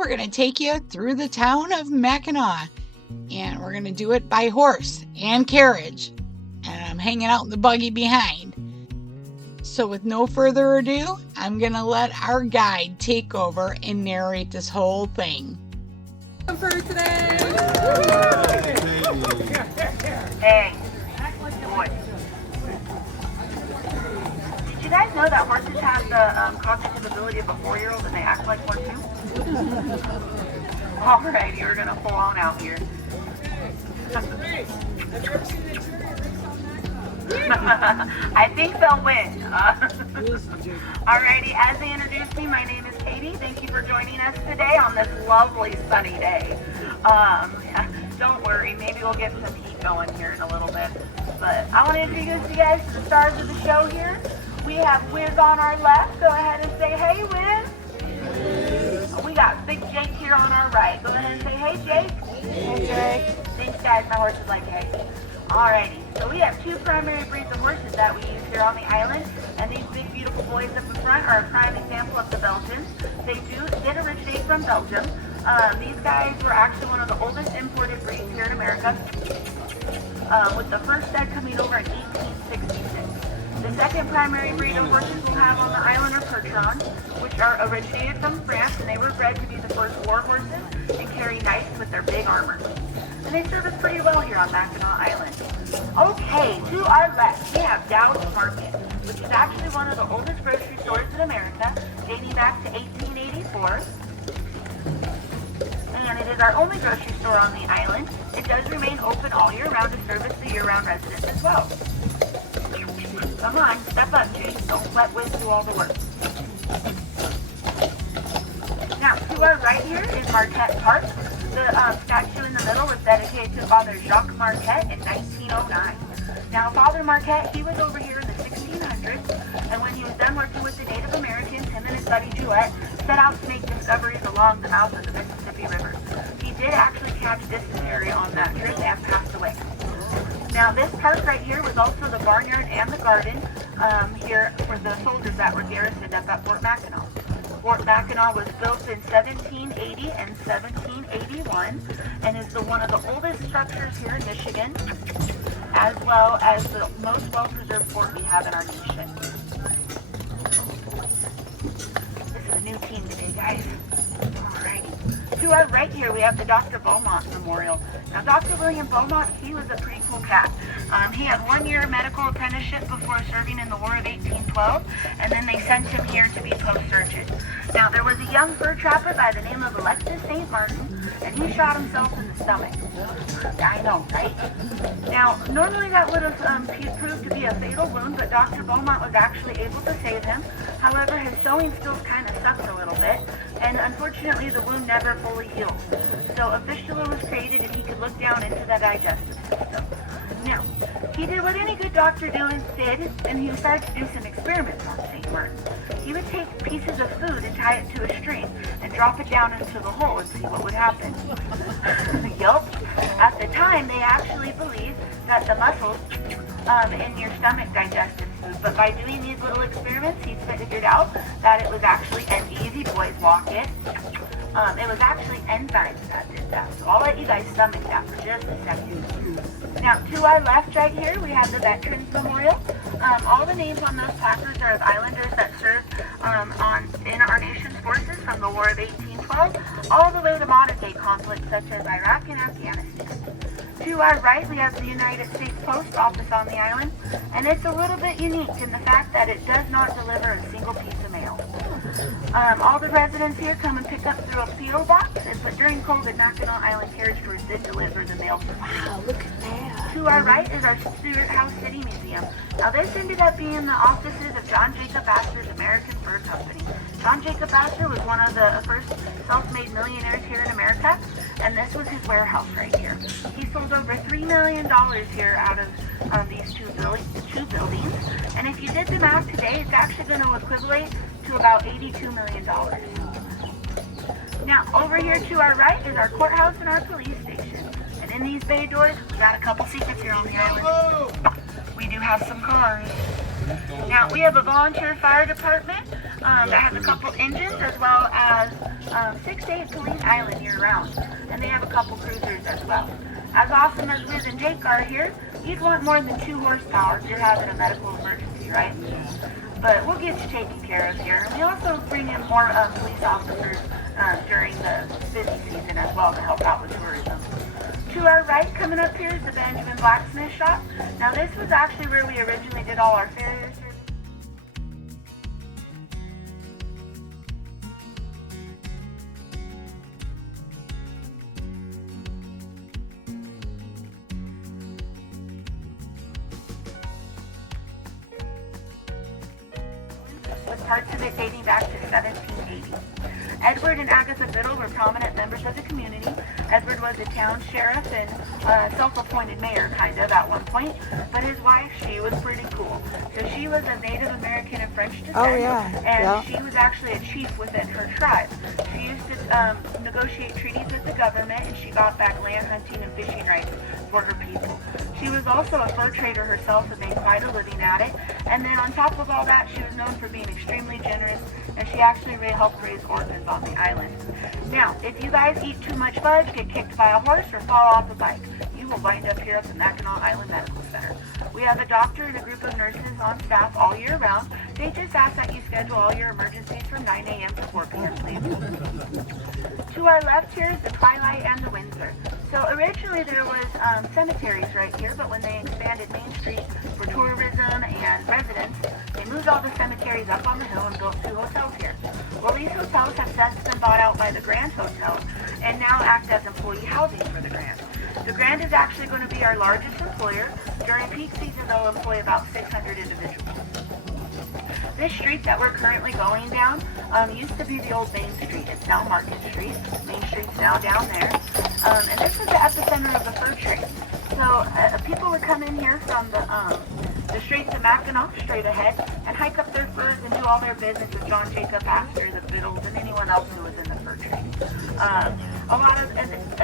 we're going to take you through the town of Mackinac, and we're going to do it by horse and carriage, and I'm hanging out in the buggy behind. So with no further ado, I'm going to let our guide take over and narrate this whole thing. For today. Hey, boy. Did you guys know that horses have the cognitive ability of a 4-year-old and they act like one too? Alrighty, we're gonna pull on out here. I think they'll win. Alrighty, as they introduced me, my name is Katie. Thank you for joining us today on this lovely sunny day. Don't worry, maybe we'll get some heat going here in a little bit. But I want to introduce you guys to the stars of the show here. We have Wiz on our left. Go ahead and say, hey, Wiz. We got Big Jake here on our right. Go ahead and say, hey, Jake. Hey, Jake. Thanks, guys. My horse is like, hey. Alrighty, so we have two primary breeds of horses that we use here on the island, and these big beautiful boys up in front are a prime example of the Belgians. They did originate from Belgium. These guys were actually one of the oldest imported breeds here in America, with the first stud coming over in 1866. The second primary breed of horses we'll have on the island are Percherons, which are originated from France, and they were bred to be the first war horses and carry knights with their big armor. And they serve us pretty well here on Mackinac Island. Okay, to our left, we have Dowd's Market, which is actually one of the oldest grocery stores in America, dating back to 1884. And it is our only grocery store on the island. It does remain open all year round to service the year-round residents as well. Come on, step up, Jake. Don't let Wiz do all the work. Now, to our right here is Marquette Park. The statue in the middle was dedicated to Father Jacques Marquette in 1909. Now, Father Marquette, he was over here in the 1600s, and when he was done working with the Native Americans, him and his buddy Jouett set out to make discoveries along the mouth of the Mississippi River. He did actually catch dysentery on that trip and passed away. Now, this park right here was also the barnyard and the garden here for the soldiers that were garrisoned up at Fort Mackinac. Fort Mackinac was built in 1780 and 1781 and is one of the oldest structures here in Michigan, as well as the most well-preserved fort we have in our nation. This is a new team today, guys. Alrighty. To our right here, we have the Dr. Beaumont Memorial. Now, Dr. William Beaumont, he was a pretty cool cat. He had 1 year medical apprenticeship before serving in the War of 1812, and then they sent him here to be post-surgeon. Now, there was a young fur trapper by the name of Alexis St. Martin, and he shot himself in the stomach. I know, right? Now, normally that would have proved to be a fatal wound, but Dr. Beaumont was actually able to save him. However, his sewing skills kind of sucked a little bit, and unfortunately the wound never fully healed. So a fistula was created and he could look down into the digestive system. Now, he did what any good doctor did, and he started to do some experiments on St. Martin. He would take pieces of food and tie it to a string and drop it down into the hole and see what would happen. Yup. At the time, they actually believed that the muscles in your stomach digested food, but by doing these little experiments, he figured out that it was actually an easy boys walk it. It was actually enzymes that did that. So I'll let you guys stomach that for just a second. Now, to our left right here, we have the Veterans Memorial. All the names on those placards are of islanders that served in our nation's forces from the War of 1812 all the way to modern-day conflicts such as Iraq and Afghanistan. To our right, we have the United States Post Office on the island, and it's a little bit unique in the fact that it does not deliver a single piece of mail. All the residents here come and pick up through a P.O. box, but during COVID, Mackinac Island Carriage Tours did deliver the mail. Wow, look at that. To our right is our Stewart House City Museum. Now, this ended up being the offices of John Jacob Astor's American Fur Company. John Jacob Astor was one of the first self-made millionaires here in America, and this was his warehouse right here. He sold over $3 million here out of these two buildings, and if you did the math today, it's actually going to equivalent to about $82 million. Now, over here to our right is our courthouse and our police station. And in these bay doors, we got a couple secrets here on the island. We do have some cars. Now, we have a volunteer fire department that has a couple engines, as well as 6 to 8 police island year-round. And they have a couple cruisers as well. As awesome as Liz and Jake are here, you'd want more than 2 horsepower if you're having a medical emergency, right? But we'll get you taken care of here. And we also bring in more police officers during the busy season as well to help out with tourism. To our right, coming up here, is the Benjamin Blacksmith Shop. Now, this was actually where we originally did all our farrier services. With parts of it dating back to 1780. Edward and Agatha Biddle were prominent members of the community. Edward was a town sheriff and self-appointed mayor, kind of, at one point. But his wife, she was pretty cool. So she was of Native American and French descent. Oh, yeah. And she was actually a chief within her tribe. She used to negotiate treaties with the government, and she got back land hunting and fishing rights for her people. She was also a fur trader herself and made quite a living at it. And then on top of all that, she was known for being extremely generous, and she actually helped raise orphans on the island. Now, if you guys eat too much fudge, get kicked by a horse, or fall off a bike, you will wind up here at the Mackinac Island Medical Center. We have a doctor and a group of nurses on staff all year round. They just ask that you schedule all your emergencies from 9 a.m. to 4 p.m. please. To our left here is the Twilight and the Windsor. So originally there was cemeteries right here, but when they expanded Main Street for tourism and residents, they moved all the cemeteries up on the hill and built 2 hotels here. Well, these hotels have since been bought out by the Grand Hotel and now act as employee housing for the Grand. The Grand is actually going to be our largest employer. During peak season, they'll employ about 600 individuals. This street that we're currently going down used to be the old Main Street. It's now Market Street. Main Street's now down there. And this is the epicenter of the fur trade. So people would come in here from the Straits of Mackinac straight ahead and hike up their furs and do all their business with John Jacob Astor, the Biddles, and anyone else who was in the fur trade.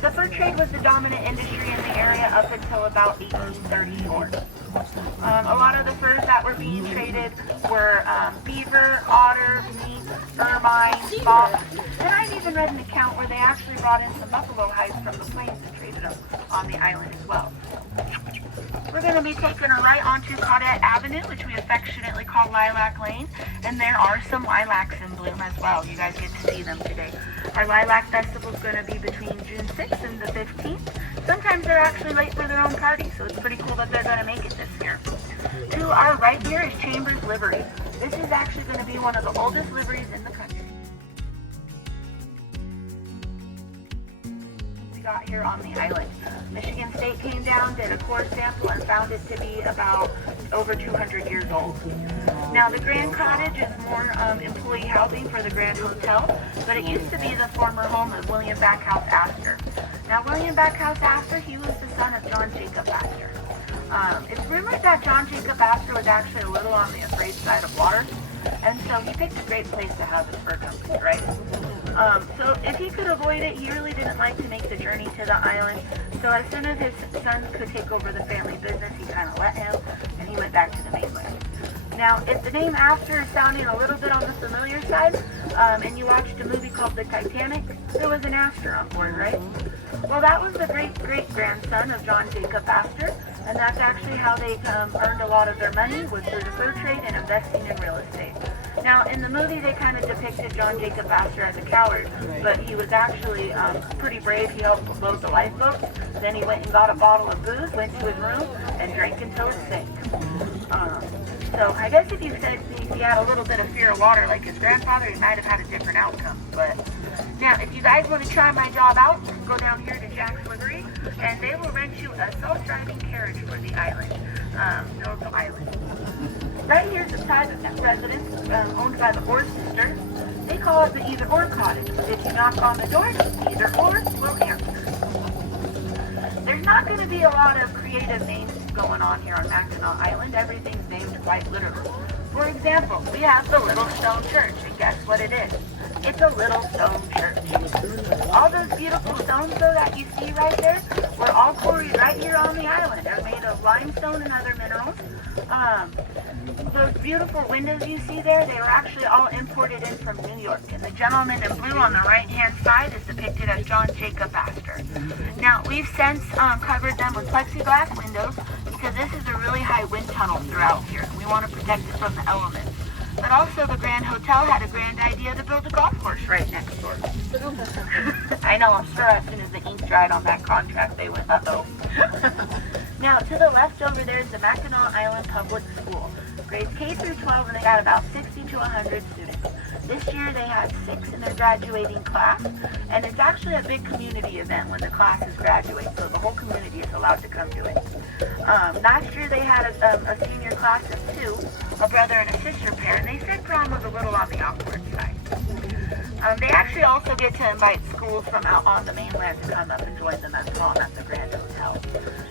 The fur trade was the dominant industry in the area up until about 1834. A lot of the furs that were being traded were beaver, otter, mink, ermine, fox, and I've even read an account where they actually brought in some buffalo hides from the plains and traded them on the island as well. We're going to be taking a right onto Caudette Avenue, which we affectionately call Lilac Lane, and there are some lilacs in bloom as well. You guys get to see them today. Our Lilac Festival is going to be between June 6th and the 15th. Sometimes they're actually late for their own party, so it's pretty cool that they're going to make it this year. To our right here is Chambers Livery. This is actually going to be one of the oldest liveries in the country. Got here on the island. Michigan State came down, did a core sample, and found it to be about over 200 years old. Now, the Grand Cottage is more employee housing for the Grand Hotel, but it used to be the former home of William Backhouse Astor. Now, William Backhouse Astor, he was the son of John Jacob Astor. It's rumored that John Jacob Astor was actually a little on the afraid side of water, and so he picked a great place to have his fur company, right? So if he could avoid it, he really didn't like to make the journey to the island. So as soon as his sons could take over the family business, he kind of let him, and he went back to the mainland. Now, if the name Astor is sounding a little bit on the familiar side, and you watched a movie called The Titanic, there was an Astor on board, right? Well, that was the great-great-grandson of John Jacob Astor, and that's actually how they earned a lot of their money, was through the fur trade and investing in real estate. Now, in the movie, they kind of depicted John Jacob Astor as a coward, but he was actually pretty brave. He helped load the lifeboats. Then he went and got a bottle of booze, went to his room, and drank until it sank. So I guess if you said he had a little bit of fear of water like his grandfather, he might have had a different outcome. But now, if you guys want to try my job out, you can go down here to Jack's Livery, and they will rent you a self-driving carriage for the island, Miracle Island. Right here is a private residence owned by the Orr sisters. They call it the Either Or Cottage. If you knock on the door, Either Or will answer. There's not going to be a lot of creative names going on here on Mackinac Island. Everything's named quite literal. For example, we have the Little Stone Church, and guess what it is? It's a little stone church. All those beautiful stones, though, that you see right there, were all quarried right here on the island. They're made of limestone and other minerals. Those beautiful windows you see there, they were actually all imported in from New York. And the gentleman in blue on the right-hand side is depicted as John Jacob Astor. Now, we've since covered them with plexiglass windows because this is a really high wind tunnel throughout here. We want to protect it from the elements. But also the Grand Hotel had a grand idea to build a golf course right next door. I know, I'm sure as soon as the ink dried on that contract, they went, uh-oh. Now, to the left over there is the Mackinac Island Public School. Grades K through 12, and they got about 60 to 100 students. This year they had 6 in their graduating class, and it's actually a big community event when the classes graduate, so the whole community is allowed to come to it. Last year they had a senior class of 2, a brother and a sister pair, and they said prom was a little on the awkward side. They actually also get to invite schools from out on the mainland to come up and join them at prom at the Grand Hotel.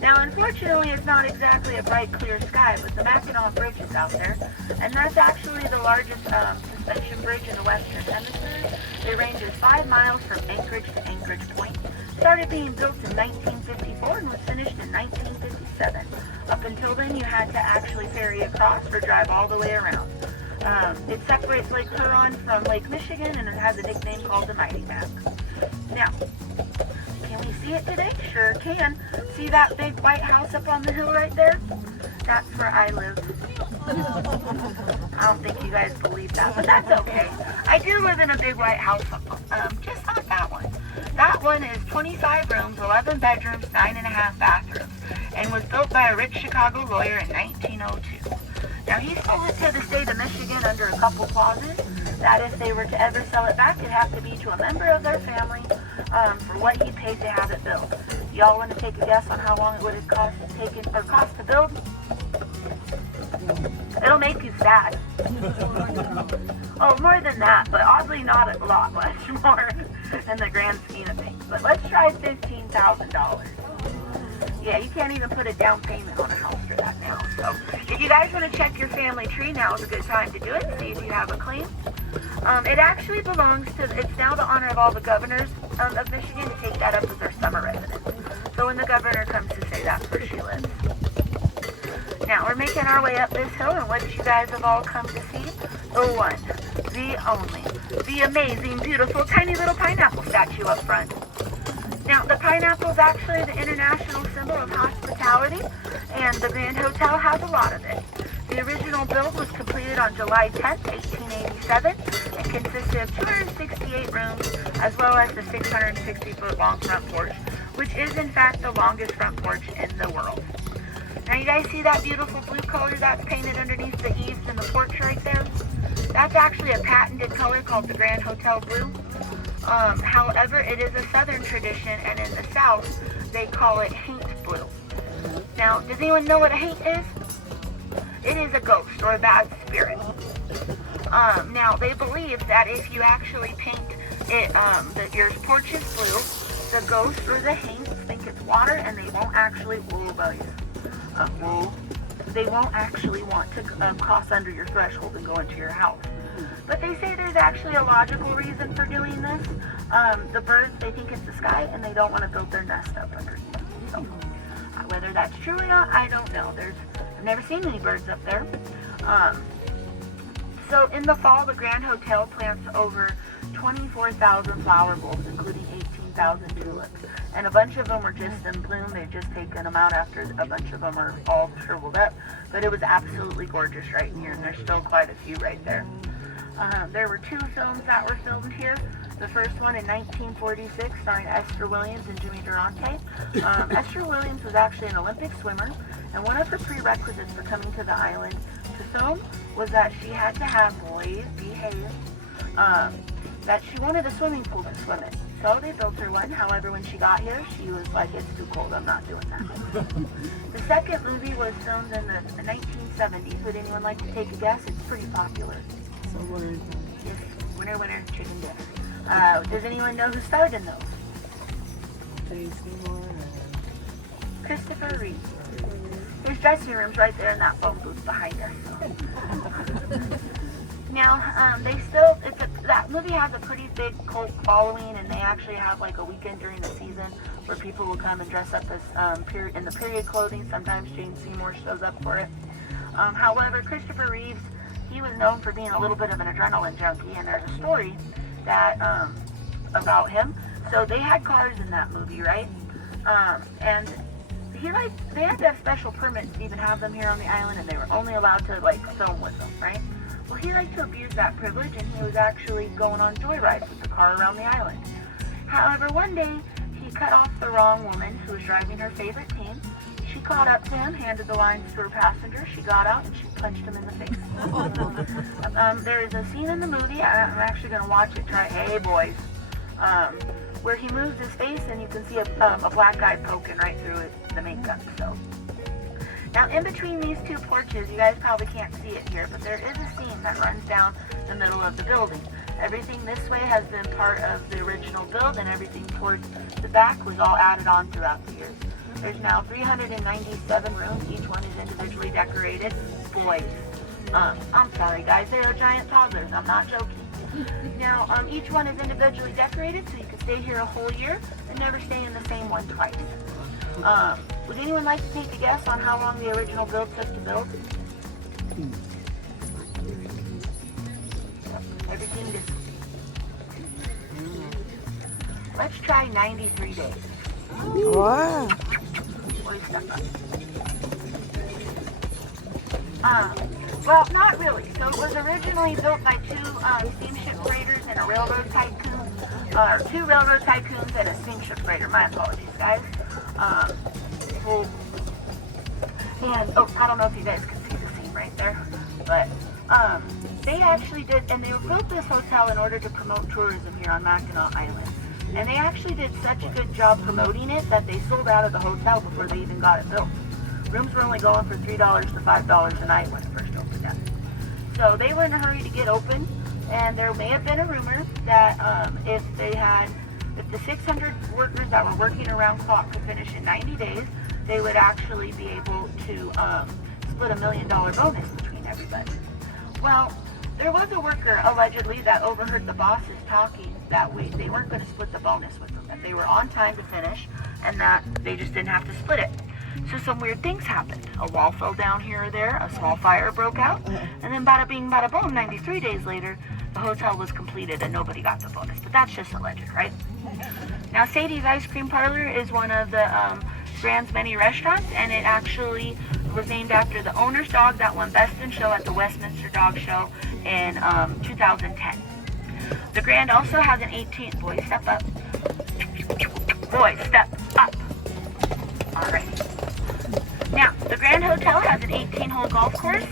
Now, unfortunately, it's not exactly a bright, clear sky, but the Mackinac Bridge is out there, and that's actually the largest suspension bridge in the Western Hemisphere. It ranges 5 miles from Anchorage to Anchorage Point. Started being built in 1954 and was finished in 1957. Up until then, you had to actually ferry across or drive all the way around. It separates Lake Huron from Lake Michigan, and it has a nickname called the Mighty Mac. Now, can we see it today? Sure can. See that big white house up on the hill right there? That's where I live. I don't think you guys believe that, but that's okay. I do live in a big white house, just not that one. That one is 25 rooms, 11 bedrooms, 9.5 bathrooms, and was built by a rich Chicago lawyer in 1902. Now, he sold it to the state of Michigan under a couple clauses that if they were to ever sell it back, it'd have to be to a member of their family for what he paid to have it built. Y'all want to take a guess on how long it would have cost to build? It'll make you sad. Oh, more than that, but oddly not a lot much more in the grand scheme of things. But let's try $15,000. Yeah, you can't even put a down payment on a house for that now. So if you guys want to check your family tree, now is a good time to do it. See if you have a claim. It actually belongs to, it's now the honor of all the governors of Michigan to take that up as their summer residence. So when the governor comes to say that's where she lives. Now we're making our way up this hill, and what you guys have all come to see? The one, the only, the amazing, beautiful, tiny little pineapple statue up front. Now, the pineapple is actually the international symbol of hospitality, and the Grand Hotel has a lot of it. The original build was completed on July 10th, 1887, and consisted of 268 rooms, as well as the 660-foot-long front porch, which is, in fact, the longest front porch in the world. Now, you guys see that beautiful blue color that's painted underneath the eaves and the porch right there? That's actually a patented color called the Grand Hotel Blue. However, it is a southern tradition, and in the south, they call it haint blue. Now, does anyone know what a haint is? It is a ghost or a bad spirit. Now, they believe that if you actually paint it, your porch is blue, the ghost or the haint think it's water, and they won't actually, they won't actually want to cross under your threshold and go into your house. But they say there's actually a logical reason for doing this. The birds, they think it's the sky, and they don't want to build their nest up underneath. So, whether that's true or not, I don't know. I've never seen any birds up there. So in the fall, the Grand Hotel plants over 24,000 flower bulbs, including 18,000 tulips. And a bunch of them were just in bloom. They've just taken them out after a bunch of them are all shriveled up. But it was absolutely gorgeous right here, and there's still quite a few right there. There were 2 films that were filmed here. The first one in 1946, starring Esther Williams and Jimmy Durante. Esther Williams was actually an Olympic swimmer, and one of her prerequisites for coming to the island to film was that she had to have, boys, behave, that she wanted a swimming pool to swim in. So they built her one. However, when she got here, she was like, it's too cold, I'm not doing that. The second movie was filmed in the 1970s. Would anyone like to take a guess? It's pretty popular. So we're Yes, winner, winner, chicken dinner. Does anyone know who starred in those? Jay Seymour Christopher Reeve. His dressing room's right there in that phone booth behind us. Now, that movie has a pretty big cult following, and they actually have like a weekend during the season where people will come and dress up as in the period clothing. Sometimes Jane Seymour shows up for it. However, Christopher Reeves, he was known for being a little bit of an adrenaline junkie, and there's a story that about him. So they had cars in that movie, right? And they had to have special permits to even have them here on the island, and they were only allowed to like film with them, right? Well, he liked to abuse that privilege, and he was actually going on joyrides with the car around the island. However, one day, he cut off the wrong woman who was driving her favorite team. She caught up to him, handed the lines to her passenger. She got out, and she punched him in the face. There is a scene in the movie, I'm actually going to watch it, hey boys, where he moves his face, and you can see a black eye poking right through the makeup, so... Now, in between these two porches, you guys probably can't see it here, but there is a seam that runs down the middle of the building. Everything this way has been part of the original build, and everything towards the back was all added on throughout the years. There's now 397 rooms. Each one is individually decorated. Boys. I'm sorry, guys. They are giant toddlers. I'm not joking. Now, each one is individually decorated, so you can stay here a whole year and never stay in the same one twice. Would anyone like to take a guess on how long the original build took to build? Everything just... Let's try 93 days. Wow. Well, not really. So it was originally built by two steamship freighters and a railroad tycoon, or two railroad tycoons and a steamship freighter. My apologies, guys. And I don't know if you guys can see the seam right there, but they actually did, and they built this hotel in order to promote tourism here on Mackinac Island. And they actually did such a good job promoting it that they sold out of the hotel before they even got it built. Rooms were only going for $3 to $5 a night when it first opened up. So they were in a hurry to get open, and there may have been a rumor that if the 600 workers that were working around clock could finish in 90 days, they would actually be able to split $1 million bonus between everybody. Well, there was a worker, allegedly, that overheard the bosses talking that they weren't going to split the bonus with them, that they were on time to finish, and that they just didn't have to split it. So some weird things happened. A wall fell down here or there, a small fire broke out, and then bada bing, bada boom, 93 days later, the hotel was completed and nobody got the bonus. But that's just alleged, right? Now, Sadie's Ice Cream Parlor is one of the Grand's many restaurants, and it actually was named after the owner's dog that won Best in Show at the Westminster Dog Show in 2010. The Grand also has an 18th... Boys, step up. Boys, step up. All right. Now, the Grand Hotel has an 18-hole golf course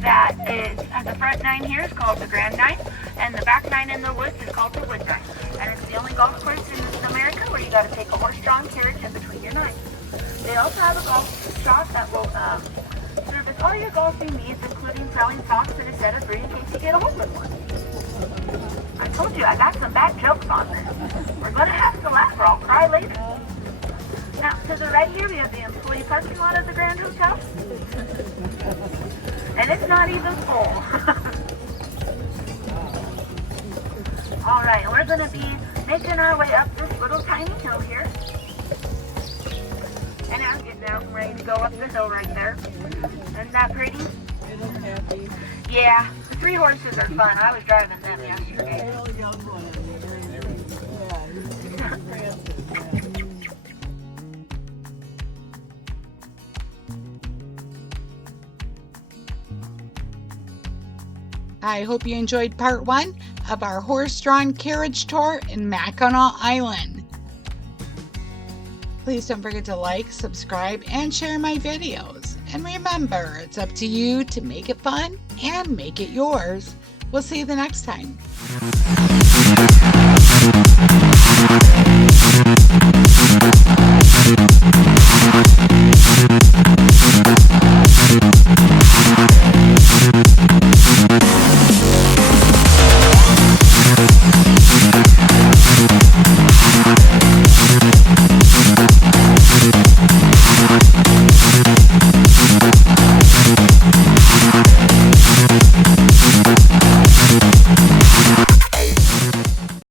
that is, the front 9 here is called the Grand 9, and the back 9 in the woods is called the Wood 9. And it's the only golf course in America where you got to take a horse-drawn carriage in between your 9s. They also have a golf shop that will service all your golfing needs, including selling socks and a set of free in case you get a hole in one. I told you, I got some bad jokes on this. We're going to have to laugh or I'll cry later. Now, to the right here, we have the employee parking lot of the Grand Hotel. And it's not even full. All right, we're going to be making our way up this little tiny hill here. And I'm getting out and ready to go up the hill right there. Isn't that pretty? It is happy. Yeah, the 3 horses are fun. I was driving them yesterday. Little young one. Yeah, he's I hope you enjoyed part 1 of our horse-drawn carriage tour in Mackinac Island. Please don't forget to like, subscribe, and share my videos. And remember, it's up to you to make it fun and make it yours. We'll see you the next time.